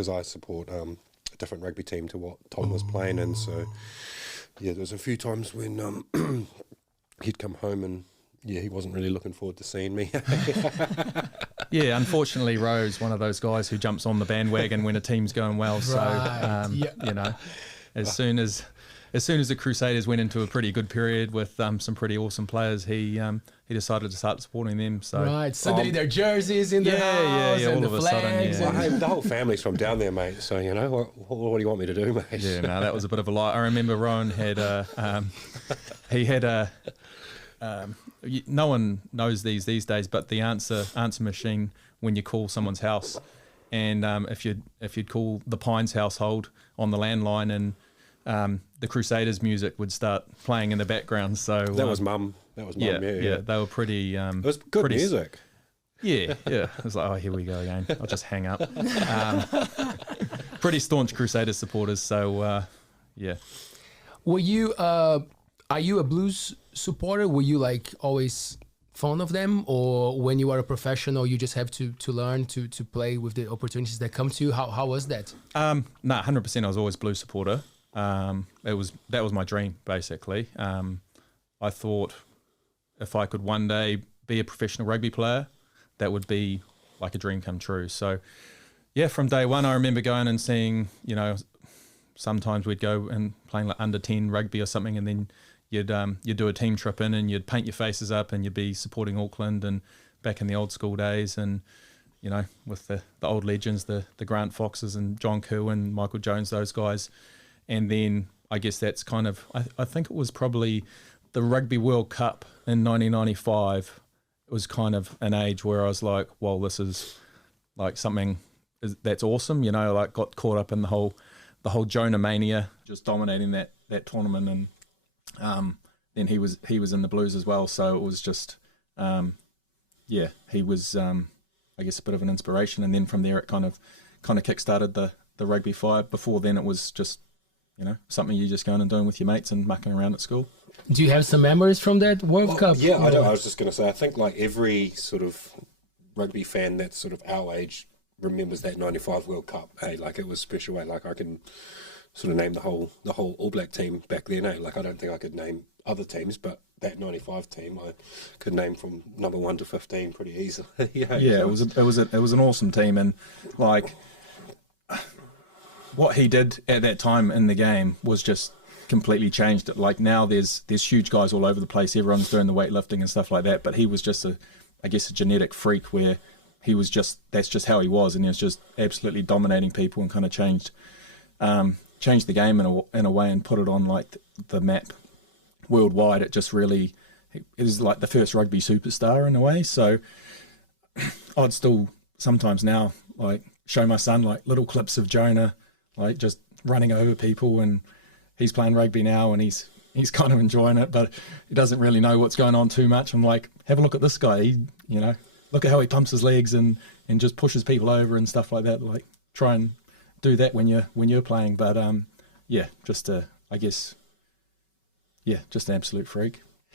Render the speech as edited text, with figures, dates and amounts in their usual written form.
because I support a different rugby team to what Tom was playing in. So yeah, there was a few times when he'd come home and he wasn't really looking forward to seeing me. Yeah, unfortunately, Ro's one of those guys who jumps on the bandwagon when a team's going well. So you know, as soon as the Crusaders went into a pretty good period with some pretty awesome players, he decided to start supporting them. So suddenly their jerseys in the house and the flags. Well, hey, the whole family's from down there, mate. So you know, what do you want me to do, mate? Yeah, no, that was a bit of a lie. I remember Rowan had no one knows these days, but the answer machine when you call someone's house, and if you'd call the Pyne's household on the landline, and the Crusaders music would start playing in the background. So that was mum. Yeah, they were pretty. It was good music. Yeah. It was like, oh, here we go again. I'll just hang up. Pretty staunch Crusaders supporters. So yeah. Were you? Are you a Blues supporter? Were you like always fond of them, or when you are a professional, you just have to learn to play with the opportunities that come to you? How was that? No, 100%. I was always Blues supporter. That was my dream, basically. I thought if I could one day be a professional rugby player, that would be like a dream come true. So yeah, from day one, I remember going and seeing, you know, sometimes we'd go and playing like under 10 rugby or something, and then you'd do a team trip in and you'd paint your faces up and you'd be supporting Auckland and back in the old school days, and you know, with the old legends, the Grant Foxes and John Kirwan, Michael Jones, those guys. And then I guess that's kind of, I think it was probably the Rugby World Cup in 1995. It was kind of an age where I was like, well, this is like something that's awesome, you know, like got caught up in the whole Jonah mania, just dominating that tournament. And then he was in the Blues as well, so it was just he was I guess a bit of an inspiration. And then from there it kind of kick-started the rugby fire. Before then it was just, you know, something you just going and doing with your mates and mucking around at school. Do you have some memories from that World Cup? Yeah, I was just going to say, I think like every sort of rugby fan that's sort of our age remembers that 95 World Cup. Hey, like it was special. Hey, like I can sort of name the whole All Black team back then. Hey, like I don't think I could name other teams, but that 95 team I could name from number 1 to 15 pretty easily. Yeah, it was an awesome team, and like what he did at that time in the game was just completely changed it. Like now there's huge guys all over the place, everyone's doing the weightlifting and stuff like that, but he was just a genetic freak where he was that's just how he was, and he was just absolutely dominating people and kind of changed the game in a way and put it on like the map worldwide. It just really, it is like the first rugby superstar in a way. So I'd still sometimes now like show my son like little clips of Jonah like just running over people, and he's playing rugby now and he's kind of enjoying it, but he doesn't really know what's going on too much. I'm like, have a look at this guy, he, you know, look at how he pumps his legs and just pushes people over and stuff like that. Like try and do that when you're playing. But just an absolute freak.